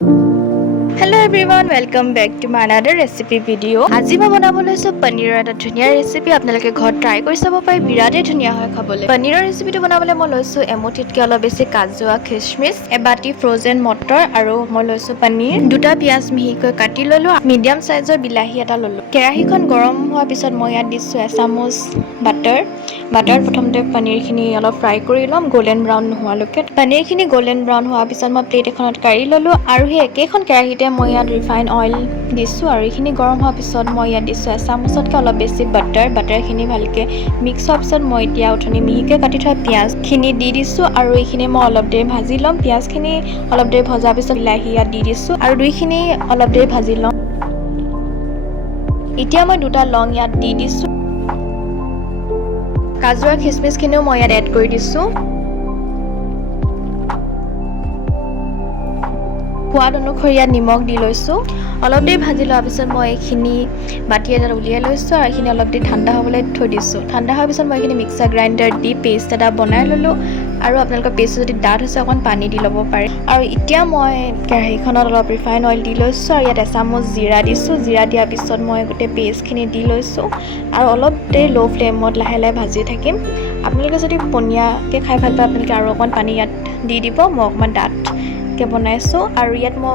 Hello everyone, welcome back to my another recipe video. আজি মই বনাবলৈ লৈছো পনীৰৰ এটা ধুনীয়া ৰেচিপি আপোনালোকে ঘৰত ট্ৰাই কৰি চাব পাৰে বিৰাটেই ধুনীয়া হয় খাবলৈ। পনীৰৰ ৰেচিপিটো বনাবলৈ মই লৈছো এমুঠিতকৈ অলপ বেছি কাজু আৰু খিচমিচ, এবাটি ফ্ৰ'জেন মটৰ আৰু মই লৈছো পনীৰ, দুটা পিয়াজ মিহিকৈ কাটি ললো, মিডিয়াম সাইজৰ বিলাহী এটা ললো। কেৰাহীখন গৰম হোৱাৰ পিছত মই ইয়াত দিছো এচামুচ বাটাৰ। বাটাৰত প্ৰথমতে পনীৰখিনি অলপ ফ্ৰাই কৰি ল'ম গোল্ডেন ব্ৰাউন নোহোৱালৈকে। পনীৰখিনি গোল্ডেন ব্ৰাউন হোৱাৰ পিছত মই প্লেট এখনত কাঢ়ি ললো আৰু সেই একেখন কেৰাহীতে মই ইয়াত ৰিফাইন অইল দিছোঁ আৰু এইখিনি গৰম হোৱাৰ পিছত মই ইয়াত দিছোঁ এচামুচতকৈ অলপ বেছি বাটাৰখিনি ভালকৈ মিক্স হোৱাৰ পিছত মই এতিয়া অথনি মিহিকৈ কাটি থোৱা পিঁয়াজখিনি দি দিছোঁ আৰু এইখিনি মই অলপ দেৰি ভাজি ল'ম। পিঁয়াজখিনি অলপ দেৰি ভজাৰ পিছত বিলাহী ইয়াত দি দিছোঁ আৰু দুইখিনি অলপ দেৰি ভাজি ল'ম। এতিয়া মই দুটা লং ইয়াত দি দিছোঁ, কাজু আৰু খিচমিচখিনিও মই ইয়াত এড কৰি দিছোঁ। সোৱাদ অনুসৰি ইয়াত নিমখ দি লৈছোঁ। অলপ দেৰি ভাজি লোৱাৰ পিছত মই এইখিনি বাতি এটাত উলিয়াই লৈছোঁ আৰু এইখিনি অলপ দেৰি ঠাণ্ডা হ'বলৈ থৈ দিছোঁ। ঠাণ্ডা হোৱাৰ পিছত মই এইখিনি মিক্সাৰ গ্ৰাইণ্ডাৰত দি পেষ্ট এটা বনাই ল'লোঁ আৰু আপোনালোকৰ পেষ্টটো যদি ডাঠ হৈছে অকণমান পানী দি ল'ব পাৰে। আৰু এতিয়া মই কেৰাহীখনত অলপ ৰিফাইন অইল দি লৈছোঁ আৰু ইয়াত এচামুচ জিৰা দিছোঁ। জিৰা দিয়াৰ পিছত মই গোটেই পেষ্টখিনি দি লৈছোঁ আৰু অলপ দেৰি ল' ফ্লেমত লাহে লাহে ভাজি থাকিম। আপোনালোকে যদি পনীয়াকৈ খাই ভাল পায় আপোনালোকে আৰু অকণমান পানী ইয়াত দি দিব। মই অকণমান ডাঠকৈ বনাইছোঁ আৰু ইয়াত মই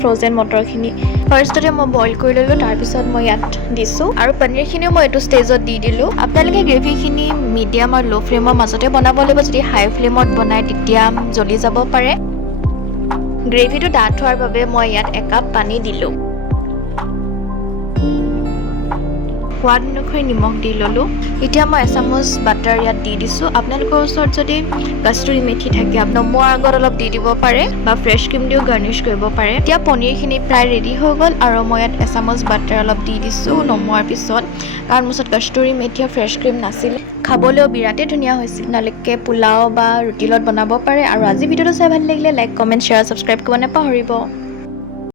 ফ্ৰ'জেন মটৰখিনি ফাৰ্ষ্টতে মই বইল কৰি ল'লোঁ, তাৰপিছত মই ইয়াত দিছোঁ আৰু পনীৰখিনিও মই এইটো ষ্টেজত দি দিলোঁ। আপোনালোকে গ্ৰেভিখিনি মিডিয়াম আৰু ল' ফ্লেমৰ মাজতে বনাব লাগিব। যদি হাই ফ্লেমত বনায় তেতিয়া জ্বলি যাব পাৰে। গ্ৰেভিটো ডাঠ হোৱাৰ বাবে মই ইয়াত একাপ পানী দিলোঁ। সোৱাদ অনুসৰি নিমখ দি ল'লোঁ। এতিয়া মই এচামুচ বাটাৰ ইয়াত দি দিছোঁ। আপোনালোকৰ ওচৰত যদি কষ্টুৰি মেথি থাকে নমোৱাৰ আগত অলপ দি দিব পাৰে বা ফ্ৰেছ ক্ৰীম দিও গাৰ্নিছ কৰিব পাৰে। এতিয়া পনীৰখিনি প্ৰায় ৰেডি হৈ গ'ল আৰু মই ইয়াত এচামুচ বাটাৰ অলপ দি দিছোঁ নমোৱাৰ পিছত, কাৰণ মোৰ ওচৰত কষ্টুৰি মেথি আৰু ফ্ৰেছ ক্ৰীম নাছিলে। খাবলৈও বিৰাটেই ধুনীয়া হৈছিল। আপোনালোকে পোলাও বা ৰুটিৰ লগত বনাব পাৰে। আৰু আজি ভিডিঅ'টো চাই ভাল লাগিলে লাইক, কমেণ্ট, শ্বেয়াৰ, ছাবস্ক্ৰাইব কৰিব নাপাহৰিব।